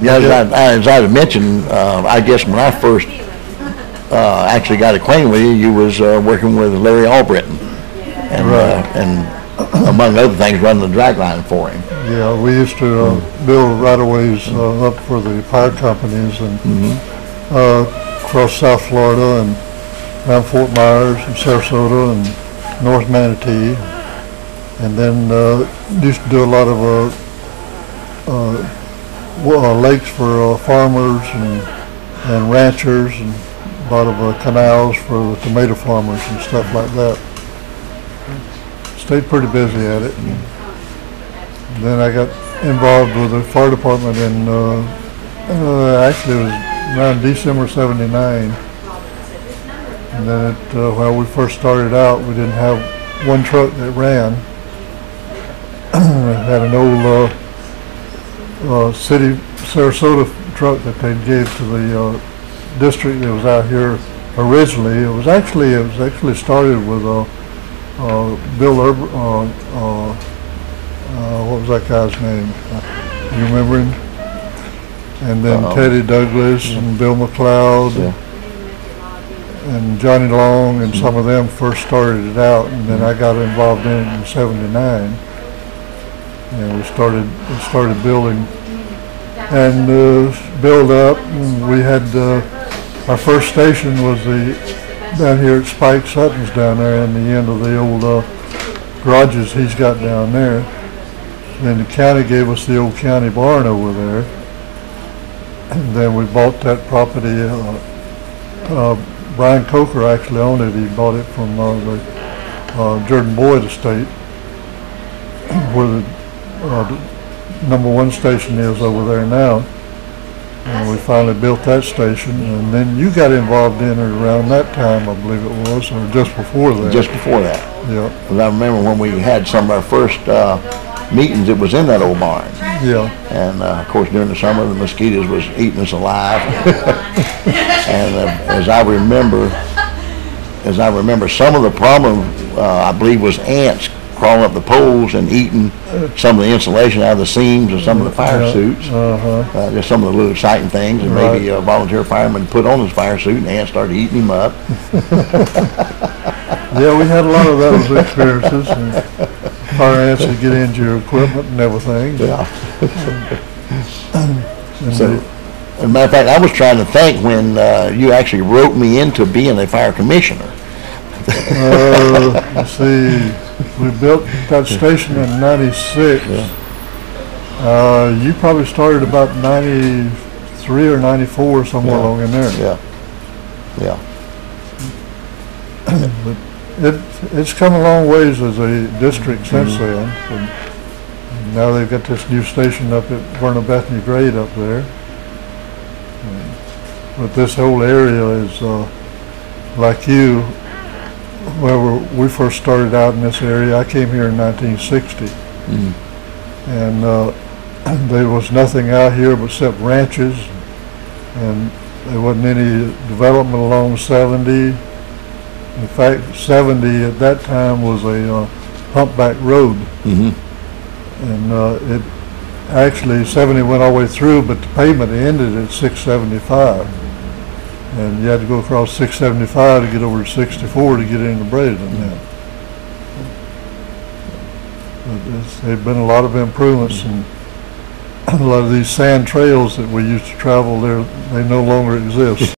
Yeah, as I mentioned, I guess when I first actually got acquainted with you, you was working with Larry Albritton, and and among other things, running the drag line for him. Yeah, we used to build right-of-ways up for the power companies and across South Florida and around Fort Myers and Sarasota and North Manatee, and then used to do a lot of lakes for farmers and ranchers, and a lot of canals for the tomato farmers and stuff like that. Stayed pretty busy at it. And then I got involved with the fire department in, actually it was around December '79. And then when we first started out, we didn't have one truck that ran. We had an old city Sarasota truck that they gave to the district that was out here originally. It was actually started with Bill what was that guy's name? You remember him? And then Teddy Douglas and Bill McLeod and Johnny Long and some of them first started it out, and then I got involved in it in '79, and we started building and build up. And we had our first station was down here at Spike Sutton's down there in the end of the old garages he's got down there. Then the county gave us the old county barn over there, and then we bought that property. Brian Coker actually owned it. He bought it from the Jordan Boyd estate, where the #1 station is over there now. And we finally built that station, and then you got involved in it around that time, I believe it was, or just before that. Just before that. Yeah. Because I remember when we had some of our first meetings, it was in that old barn. Yeah. And of course, during the summer, the mosquitoes was eating us alive. And as I remember, some of the problem, I believe, was ants crawling up the poles and eating some of the insulation out of the seams of some of the fire suits. Just some of the little exciting things, and maybe a volunteer fireman put on his fire suit and ants started eating him up. Yeah, we had a lot of those experiences. And fire ants would get into your equipment and everything. Yeah. So, as a matter of fact, I was trying to think when you actually wrote me into being a fire commissioner. Let's see, we built that station in '96. Yeah. You probably started about '93 or '94, somewhere along in there. Yeah. Yeah. But it's come a long ways as a district since then. And now they've got this new station up at Verna Bethany Grade up there. But this whole area is like you. Well, we first started out in this area. I came here in 1960, and there was nothing out here except ranches, and there wasn't any development along 70. In fact, 70 at that time was a humpback road, and it actually 70 went all the way through, but the pavement ended at 675. And you had to go across 675 to get over to 64 to get into Bradenton now. There've been a lot of improvements, and a lot of these sand trails that we used to travel there, they no longer exist.